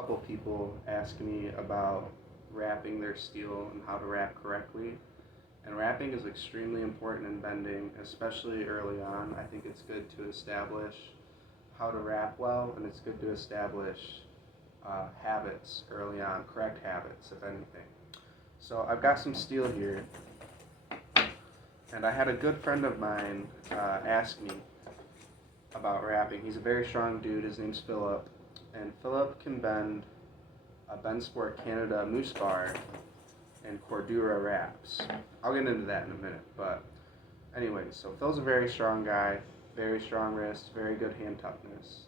Couple people ask me about wrapping their steel and how to wrap correctly. And wrapping is extremely important in bending, especially early on. I think it's good to establish how to wrap well, and it's good to establish habits early on, correct habits, if anything. So I've got some steel here, and I had a good friend of mine ask me about wrapping. He's a very strong dude. His name's Philip, and Philip can bend a Ben Sport Canada Moose Bar and Cordura wraps. I'll get into that in a minute, but anyway, so Phil's a very strong guy, very strong wrist, very good hand toughness,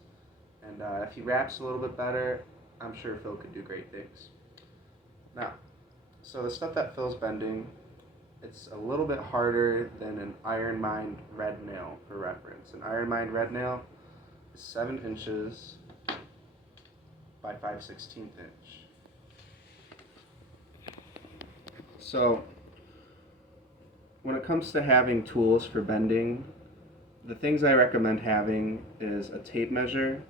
and if he wraps a little bit better, I'm sure Phil could do great things. Now, so the stuff that Phil's bending, it's a little bit harder than an Iron Mind red nail, for reference. An Iron Mind red nail is 7 inches by 5/16 inch. So, when it comes to having tools for bending, the things I recommend having is a tape measure,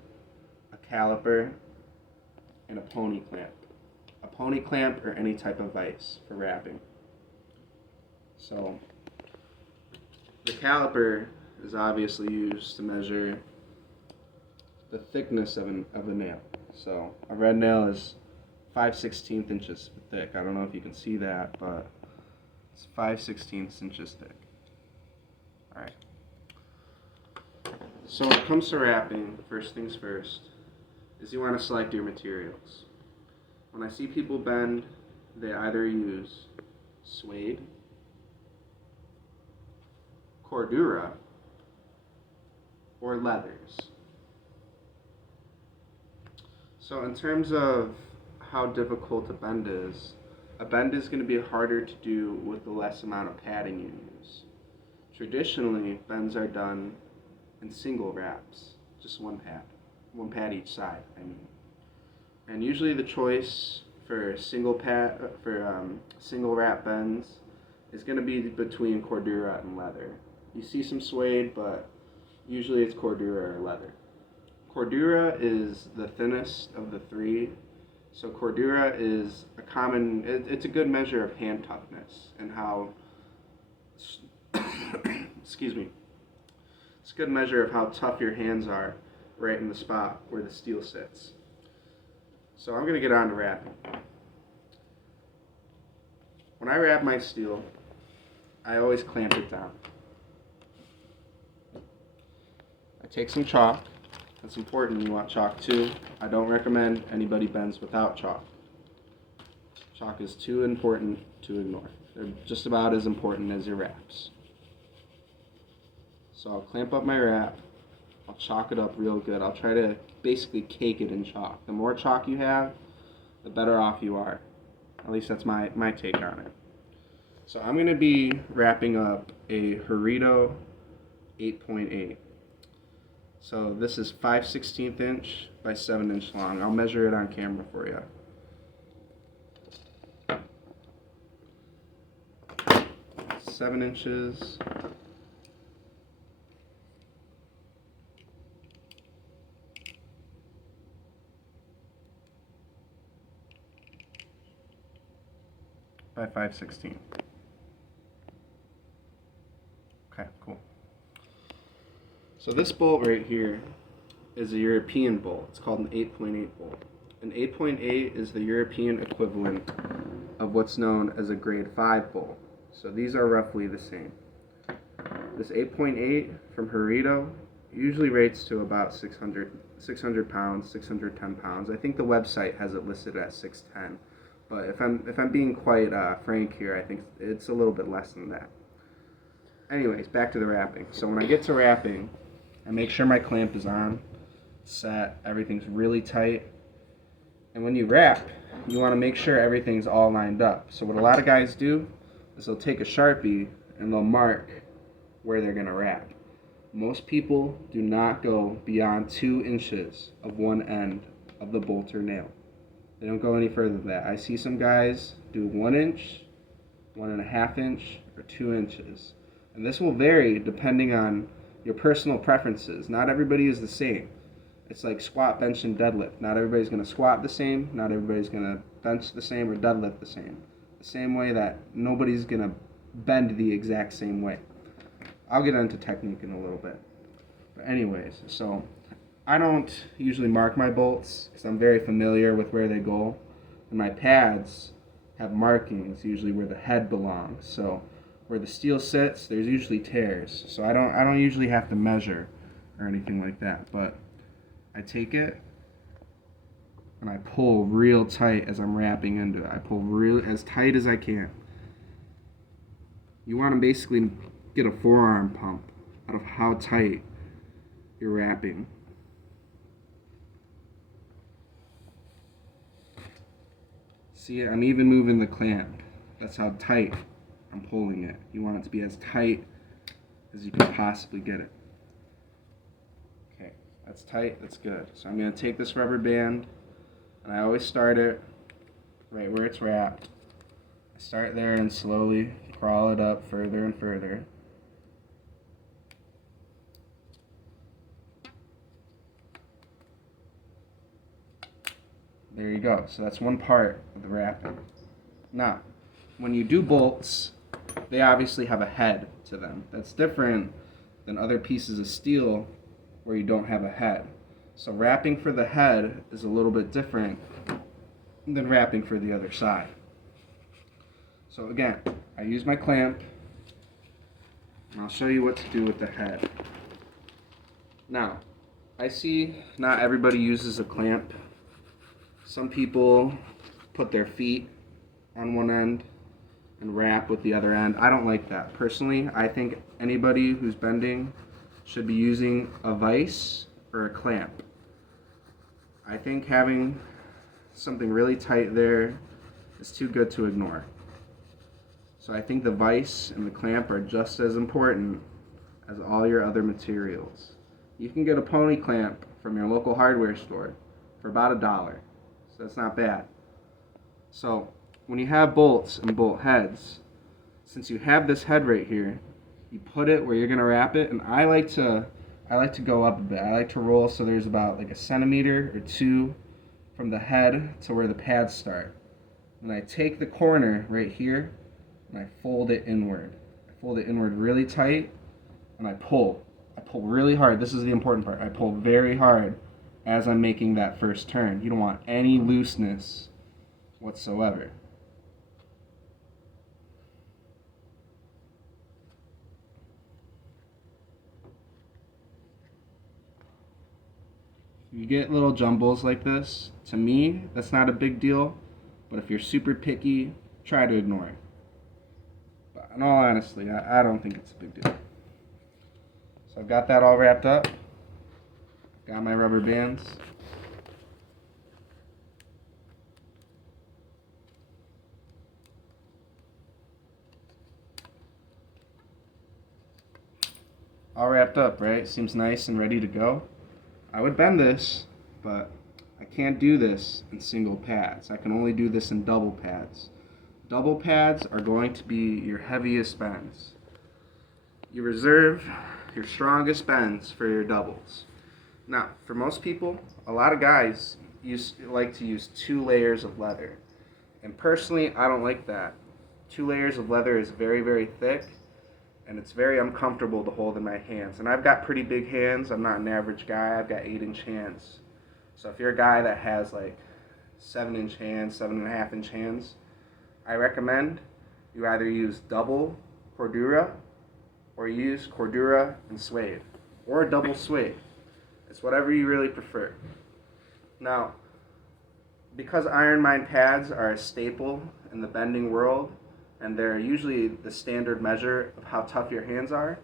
a caliper, and a pony clamp. A pony clamp or any type of vise for wrapping. So, the caliper is obviously used to measure the thickness of a nail. So, a red nail is 5/16 inches thick. I don't know if you can see that, but it's 5/16 inches thick. Alright. So when it comes to wrapping, first things first, is you want to select your materials. When I see people bend, they either use suede, Cordura, or leathers. So in terms of how difficult a bend is going to be harder to do with the less amount of padding you use. Traditionally, bends are done in single wraps, just one pad each side, I mean. And usually the choice for single wrap bends is going to be between Cordura and leather. You see some suede, but usually it's Cordura or leather. Cordura is the thinnest of the three, so Cordura is it's a good measure of hand toughness and how, excuse me, it's a good measure of how tough your hands are right in the spot where the steel sits. So I'm going to get on to wrapping. When I wrap my steel, I always clamp it down. I take some chalk. That's important, you want chalk too. I don't recommend anybody bends without chalk. Chalk is too important to ignore. They're just about as important as your wraps. So I'll clamp up my wrap, I'll chalk it up real good. I'll try to basically cake it in chalk. The more chalk you have, the better off you are. At least that's my take on it. So I'm going to be wrapping up a Harito 8.8. So this is 5/16 inch by 7 inch long. I'll measure it on camera for you. Seven inches. By 5/16. Okay, cool. So this bolt right here is a European bolt. It's called an 8.8 bolt. An 8.8 is the European equivalent of what's known as a grade 5 bolt. So these are roughly the same. This 8.8 from Harito usually rates to about 600 pounds, 610 pounds. I think the website has it listed at 610. But if I'm being quite frank here, I think it's a little bit less than that. Anyways, back to the wrapping. So when I get to wrapping, I make sure my clamp is on, set, everything's really tight. And when you wrap, you want to make sure everything's all lined up. So what a lot of guys do is they'll take a Sharpie and they'll mark where they're going to wrap. Most people do not go beyond 2 inches of one end of the bolt or nail. They don't go any further than that. I see some guys do 1 inch, 1.5 inch, or 2 inches. And this will vary depending on your personal preferences. Not everybody is the same. It's like squat, bench, and deadlift. Not everybody's going to squat the same. Not everybody's going to bench the same or deadlift the same. The same way that nobody's going to bend the exact same way. I'll get into technique in a little bit. But anyways, so I don't usually mark my bolts because I'm very familiar with where they go. And my pads have markings usually where the head belongs. So where the steel sits, there's usually tears. So I don't usually have to measure or anything like that. But I take it and I pull real tight as I'm wrapping into it. I pull real as tight as I can. You want to basically get a forearm pump out of how tight you're wrapping. See, I'm even moving the clamp. That's how tight I'm pulling it. You want it to be as tight as you can possibly get it. Okay, that's tight, that's good. So I'm going to take this rubber band, and I always start it right where it's wrapped. I start there and slowly crawl it up further and further. There you go. So that's one part of the wrapping. Now, when you do bolts, they obviously have a head to them. That's different than other pieces of steel where you don't have a head. So wrapping for the head is a little bit different than wrapping for the other side. So again, I use my clamp, and I'll show you what to do with the head. Now, I see not everybody uses a clamp. Some people put their feet on one end and wrap with the other end. I don't like that. Personally, I think anybody who's bending should be using a vise or a clamp. I think having something really tight there is too good to ignore. So I think the vise and the clamp are just as important as all your other materials. You can get a pony clamp from your local hardware store for about $1. So that's not bad. So when you have bolts and bolt heads, since you have this head right here, you put it where you're going to wrap it, and I like to go up a bit. I like to roll so there's about like 1 centimeter or 2 from the head to where the pads start. And I take the corner right here and I fold it inward. I fold it inward really tight, and I pull. I pull really hard. This is the important part. I pull very hard as I'm making that first turn. You don't want any looseness whatsoever. You get little jumbles like this. To me, that's not a big deal, but if you're super picky, try to ignore it. But in all honesty, I don't think it's a big deal. So I've got that all wrapped up. Got my rubber bands. All wrapped up, right? Seems nice and ready to go. I would bend this, but I can't do this in single pads. I can only do this in double pads. Double pads are going to be your heaviest bends. You reserve your strongest bends for your doubles. Now, for most people, a lot of guys like to use 2 layers of leather. And personally, I don't like that. 2 layers of leather is very, very thick, and it's very uncomfortable to hold in my hands. And I've got pretty big hands. I'm not an average guy. I've got 8-inch hands. So if you're a guy that has like 7-inch hands, 7.5-inch hands, I recommend you either use double Cordura or use Cordura and suede, or double suede. It's whatever you really prefer. Now, because iron mine pads are a staple in the bending world, and they're usually the standard measure of how tough your hands are,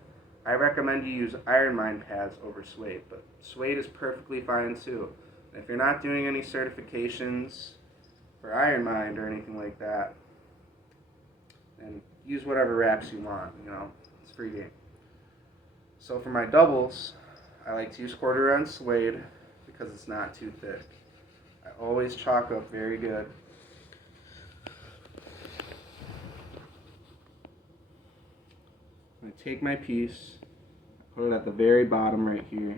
I recommend you use iron mine pads over suede, but suede is perfectly fine too. And if you're not doing any certifications for iron mine or anything like that, then use whatever wraps you want, it's free game. So for my doubles, I like to use Cordura and suede because it's not too thick. I always chalk up very good. I take my piece, put it at the very bottom right here.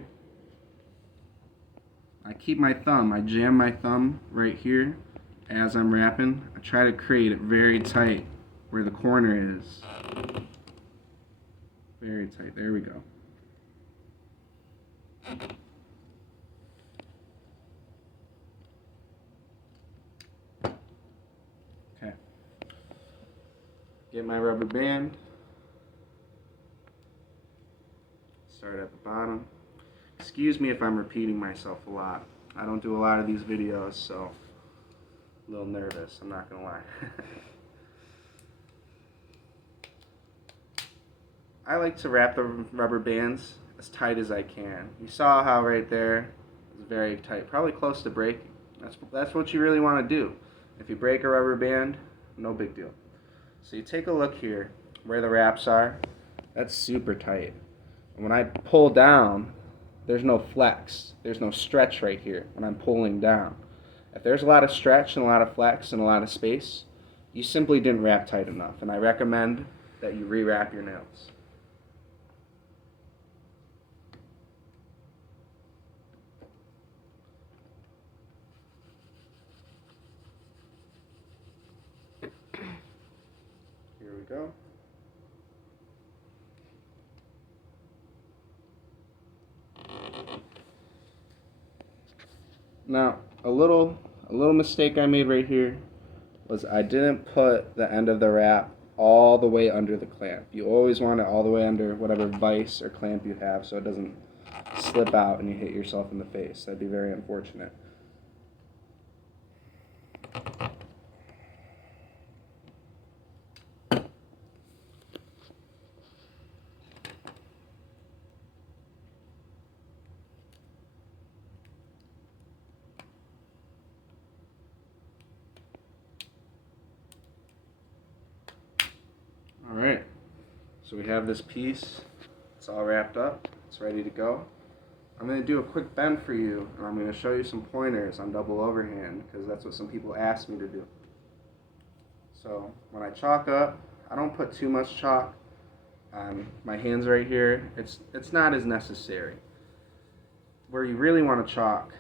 I keep my thumb, I jam my thumb right here as I'm wrapping. I try to create it very tight where the corner is. Very tight, there we go. Okay. Get my rubber band. Start at the bottom. Excuse me if I'm repeating myself a lot. I don't do a lot of these videos, so a little nervous, I'm not gonna lie. I like to wrap the rubber bands as tight as I can. You saw how right there is very tight, probably close to breaking. That's what you really want to do. If you break a rubber band, no big deal. So you take a look here where the wraps are. That's super tight. And when I pull down, there's no flex. There's no stretch right here when I'm pulling down. If there's a lot of stretch and a lot of flex and a lot of space, you simply didn't wrap tight enough. And I recommend that you rewrap your nails. Here we go. Now, a little mistake I made right here was I didn't put the end of the wrap all the way under the clamp. You always want it all the way under whatever vise or clamp you have so it doesn't slip out and you hit yourself in the face. That'd be very unfortunate. Alright, so we have this piece, it's all wrapped up, it's ready to go. I'm going to do a quick bend for you, and I'm going to show you some pointers on double overhand, because that's what some people ask me to do. So, when I chalk up, I don't put too much chalk on my hands right here. It's not as necessary. Where you really want to chalk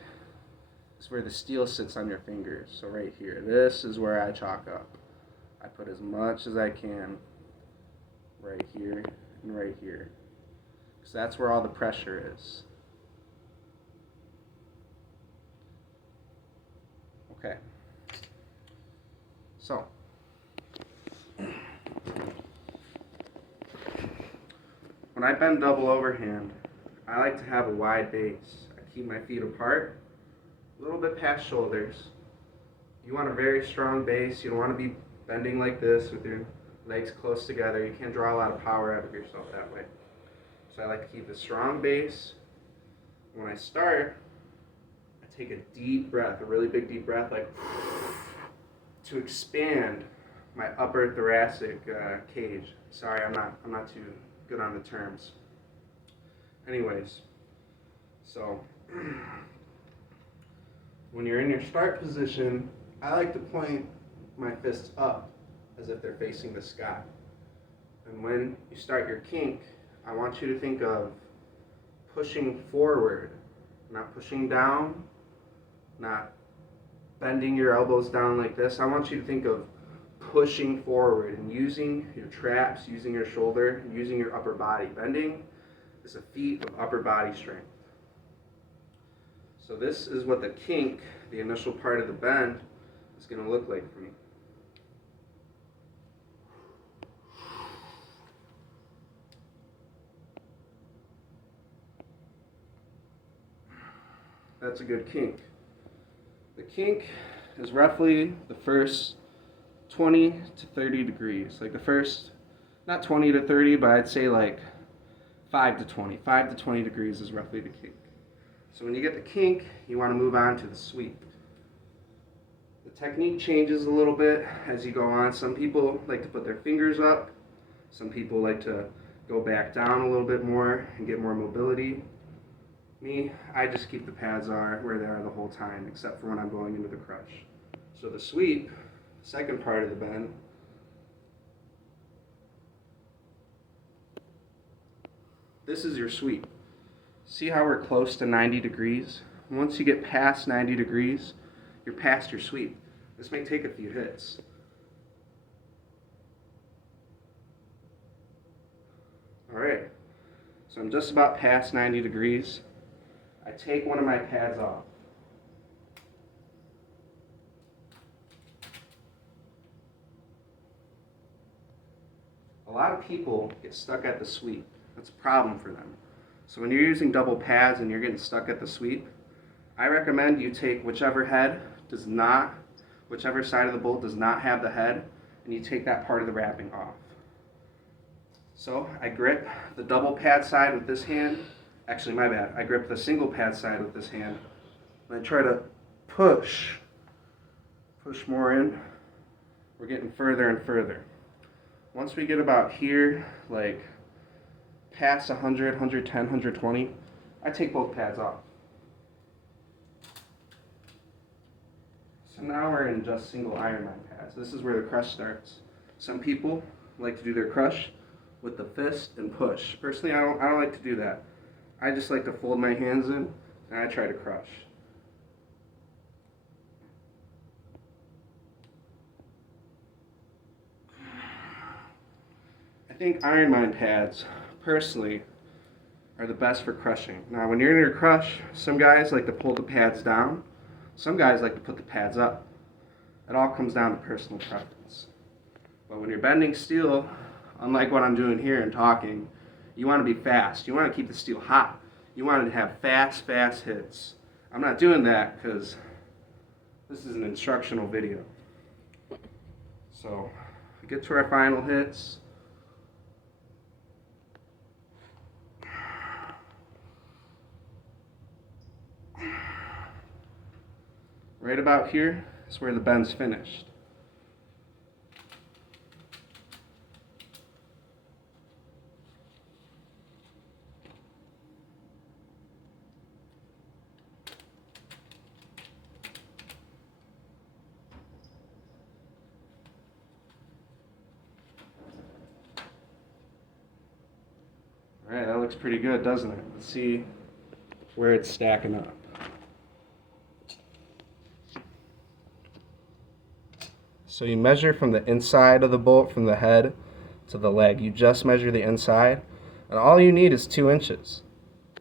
is where the steel sits on your fingers, so right here. This is where I chalk up. I put as much as I can right here and right here, because that's where all the pressure is. Okay, so when I bend double overhand, I like to have a wide base. I keep my feet apart, a little bit past shoulders. You want a very strong base. You don't want to be bending like this with your legs close together. You can't draw a lot of power out of yourself that way. So I like to keep a strong base. When I start, I take a deep breath, a really big deep breath, like to expand my upper thoracic cage. Sorry, I'm not too good on the terms. Anyways, so when you're in your start position, I like to point my fists up as if they're facing the sky. And when you start your kink, I want you to think of pushing forward, not pushing down, not bending your elbows down like this. I want you to think of pushing forward and using your traps, using your shoulder, using your upper body. Bending is a feat of upper body strength. So this is what the kink, the initial part of the bend, is going to look like for me. That's a good kink. The kink is roughly the first 20 to 30 degrees. Like the first, not 20 to 30, but I'd say like 5 to 20. 5 to 20 degrees is roughly the kink. So when you get the kink, you want to move on to the sweep. The technique changes a little bit as you go on. Some people like to put their fingers up. Some people like to go back down a little bit more and get more mobility. Me, I just keep the pads where they are the whole time, except for when I'm going into the crutch. So the sweep, second part of the bend, this is your sweep. See how we're close to 90 degrees? Once you get past 90 degrees, you're past your sweep. This may take a few hits. Alright, so I'm just about past 90 degrees. I take one of my pads off. A lot of people get stuck at the sweep. That's a problem for them. So when you're using double pads and you're getting stuck at the sweep, I recommend you take whichever side of the bolt does not have the head, and you take that part of the wrapping off. So I grip the double pad side with this hand. Actually, my bad. I grip the single pad side with this hand, and I try to push more in. We're getting further and further. Once we get about here, like past 100, 110, 120, I take both pads off. So now we're in just single iron mine pads. This is where the crush starts. Some people like to do their crush with the fist and push. Personally, I don't like to do that. I just like to fold my hands in and I try to crush. I think iron mine pads, personally, are the best for crushing. Now, when you're in your crush, some guys like to pull the pads down. Some guys like to put the pads up. It all comes down to personal preference. But when you're bending steel, unlike what I'm doing here and talking, you want to be fast. You want to keep the steel hot. You want to have fast hits. I'm not doing that because this is an instructional video. So, we get to our final hits. Right about here is where the bend's finished. Alright, that looks pretty good, doesn't it? Let's see where it's stacking up. So you measure from the inside of the bolt, from the head to the leg. You just measure the inside, and all you need is 2 inches.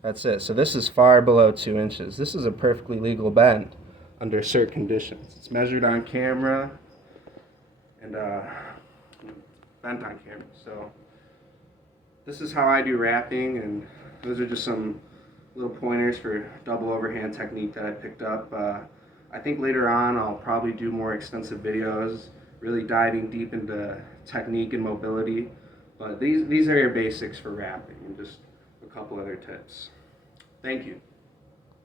That's it. So this is far below 2 inches. This is a perfectly legal bend under certain conditions. It's measured on camera and bent on camera. So this is how I do wrapping, and those are just some little pointers for double overhand technique that I picked up. I think later on I'll probably do more extensive videos, really diving deep into technique and mobility. But these are your basics for wrapping, and just a couple other tips. Thank you.